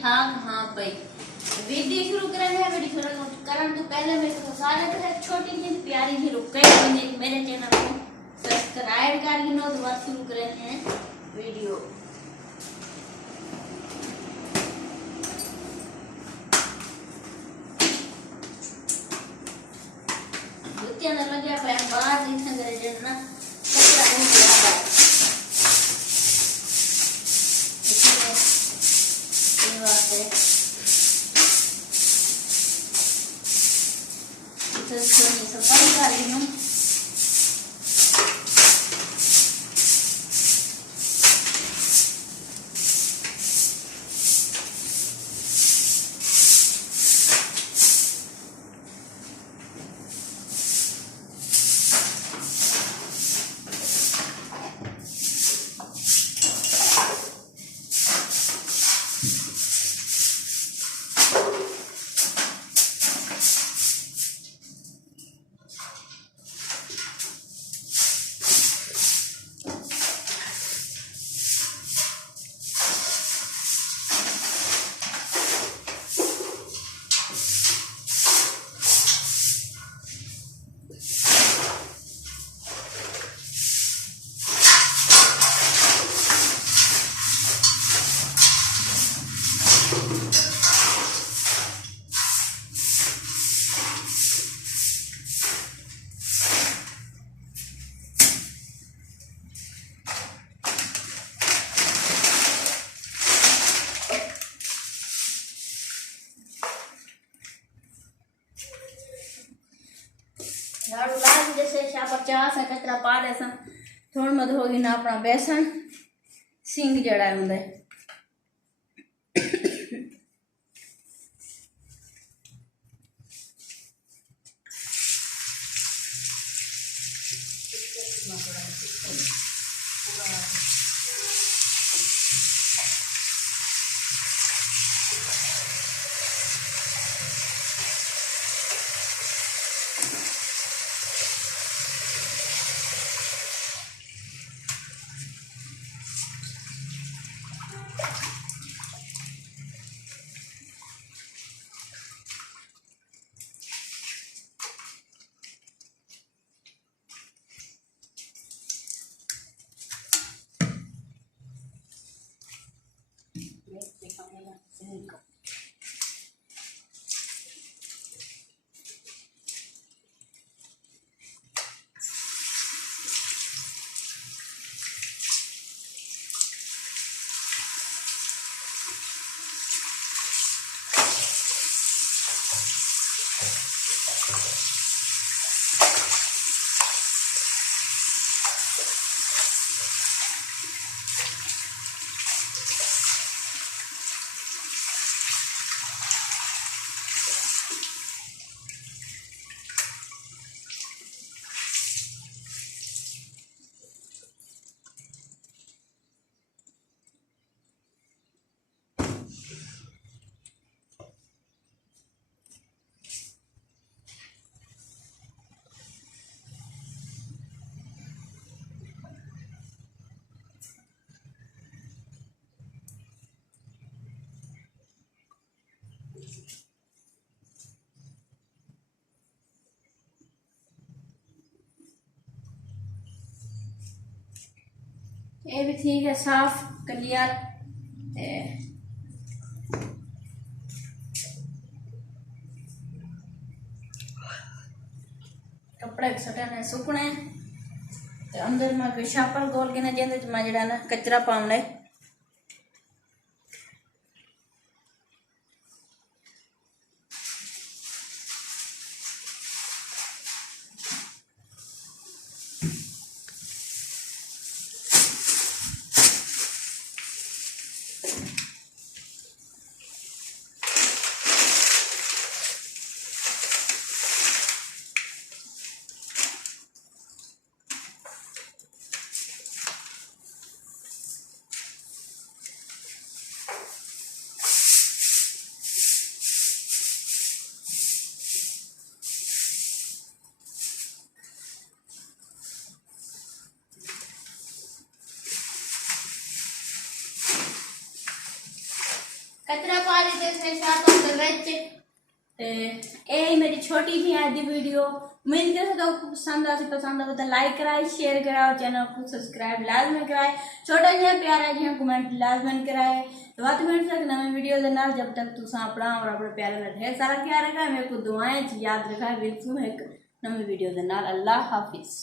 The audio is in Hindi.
ठाक। हाँ भाई, वीडियो शुरू कर रहे हैं। वीडियो शुरू करने तो पहले मेरे को स्वागत है छोटी सी प्यारी सी रुके मेरे चैनल को सब्सक्राइब कर लो। तो बात शुरू कर रहे हैं वीडियो। लगे बाहर ना सफाई कर रही हूँ। झाड़ू लाग जैसे शापर चास है कचरा पा रहे सन थोड़ा मत होगी ना अपना बेसन सिंग जड़ा होंगे। ये भी ठीक है साफ क्लियर। कपड़े सटने सुकने ते अंदर मैं कोई छापर गोल के ना जेंदे मैं जड़ा ना कचरा पाउना है। कचरा पा देते थे साथ अंदर बेच ए मेरी छोटी जी आज दी वीडियो उम्मीद करता हूँ आपको पसंद आवे तो लाइक कराए शेयर कराओ चैनल को सब्सक्राइब लाजमी कराए छोटा जिहा प्यारा जिहा कमेंट लाजमी कराए तो बात मिल तक नवी वीडियो दे नाल जब तक तुसा अपना और अपने प्यारे का ढेर सारा ख्याल रखा मेरे को दुआएं याद रखा विद एक नवी वीडियो दे नाल अल्लाह हाफिज।